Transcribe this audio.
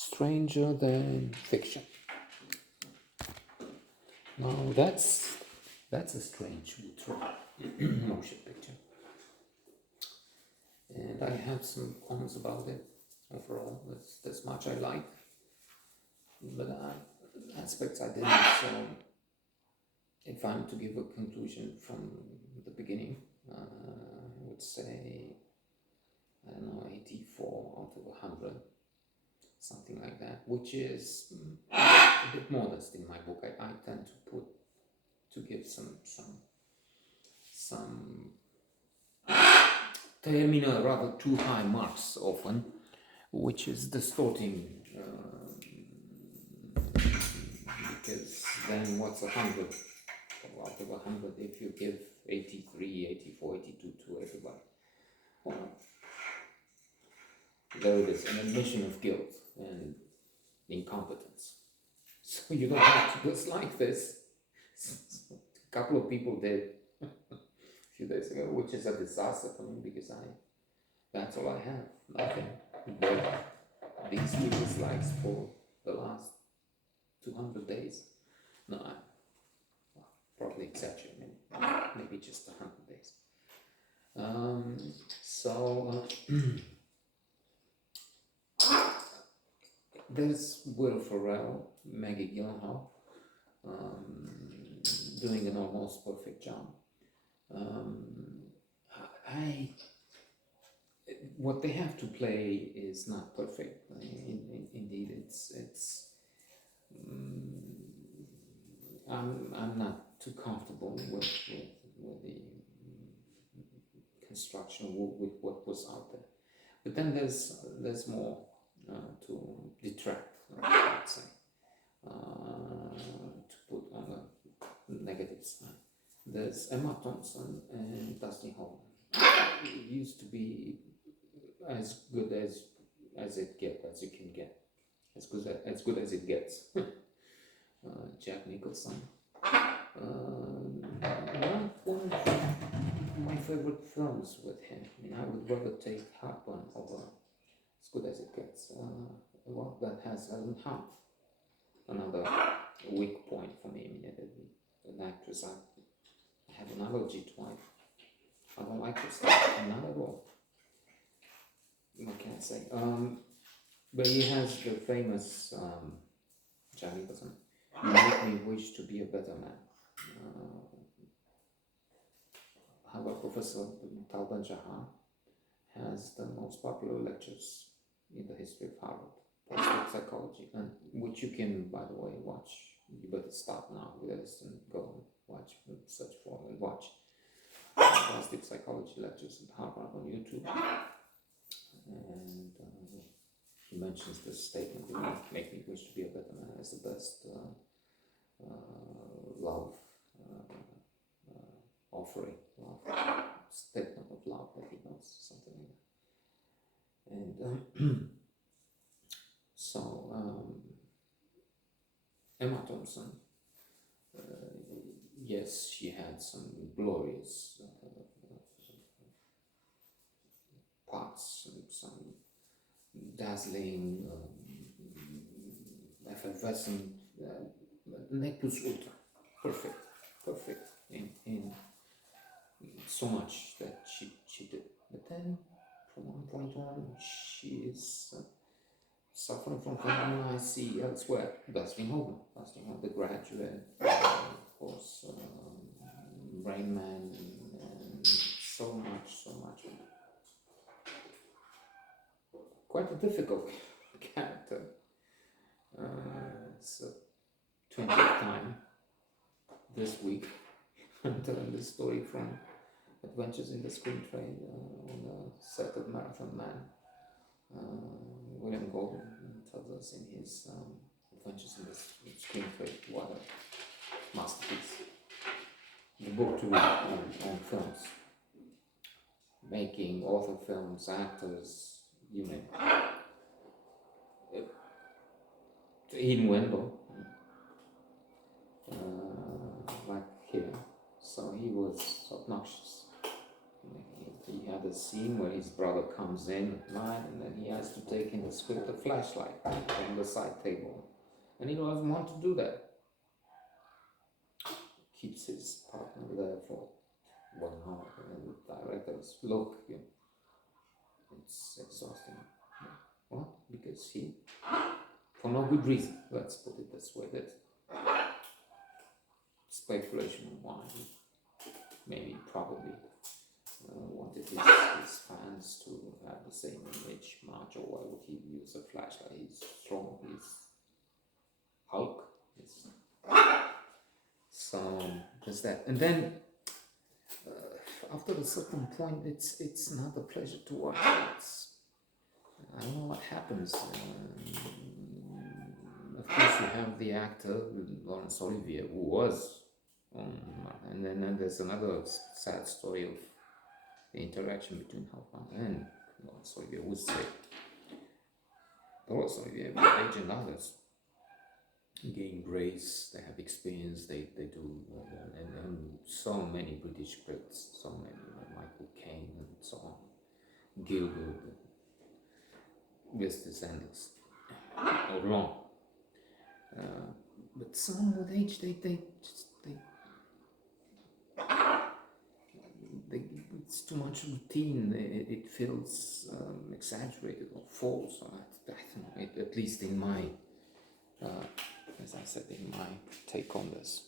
Stranger Than Fiction. Now that's a strange motion picture, and I have some comments about it. Overall, that's much I like, but aspects I didn't. So, if I'm to give a conclusion from the beginning, I would say, I don't know, 84 out of 100, something like that, which is a bit modest in my book. I tend to give some terminal, rather too high marks often, which is distorting, because then what's 100 out of 100 if you give 83, 84, 82 to everybody? Well, there it is, an admission of guilt and incompetence. So you don't have to dislike this. A couple of people did a few days ago, which is a disaster for me because that's all I have. Nothing but these two dislikes for the last 200 days. No, I'm probably exaggerating. Maybe just 100 days. There's Will Ferrell, Maggie Gyllenhaal, doing an almost perfect job. What they have to play is not perfect. Indeed, I'm not too comfortable with the construction, with what was out there. But then there's more to detract, I would say, to put on the negative side. There's Emma Thompson and Dustin Hoffman. It used to be as good as you can get, as good as it gets. Jack Nicholson. One of my favorite films with him. I mean, I would rather take Heartburn over As Good as It Gets. Well, that has Helen Hunt, another weak point for me. I mean, an actress I have an allergy to. I don't like her stuff, not at all. What can I say? But he has the famous Jack Nicholson, "You Make Me Wish to Be a Better Man." Harvard professor Tal Ben-Shahar has the most popular lectures in the history of Harvard, positive psychology, and which you can, by the way, watch. You better stop now with this and go and watch, search for and watch positive psychology lectures at Harvard on YouTube. And he mentions this statement: "You make me wish to be a better man," as the best love offering, statement of love that he knows, something like that. And Emma Thompson, yes, she had some glorious parts, some dazzling, effervescent, ne plus ultra, perfect in so much that she did. But then, from one point on, she is suffering from something I see elsewhere. Dustin Hoffman, The Graduate, of course, Rain Man, and so much. Quite a difficult character. It's the 20th time this week I'm telling this story from Adventures in the Screen Trade on the set of Marathon Man. William Goldman tells us in his Adventures in the Screen Trade what a masterpiece. The book to read on films, making, author films, actors, you name it. Ian Wendell, like here, so he was obnoxious. He had his scene where his brother comes in at night and then he has to take in the script a flashlight from the side table. And he doesn't want to do that. Keeps his partner there for 1 hour and the director's look, it's exhausting. What? Because he, for no good reason, let's put it this way, that speculation on why, maybe, probably wanted his fans to have the same image much, or why would he use a flashlight? He's strong, he's Hulk, so there's that. And then after a certain point, it's not a pleasure to watch. I don't know what happens. Of course, you have the actor Laurence Olivier, who was on, and then there's another sad story of the interaction between Hoffman and Laurence Olivier. Would say Laurence Olivier, age and others, gain grace, they have experience, they do, and so many British Brits, so many, Michael Caine and so on, Gilbert, with descendants, or long. But some with age, it's too much routine. It feels exaggerated or false. I don't know. At least in my, as I said, in my take on this.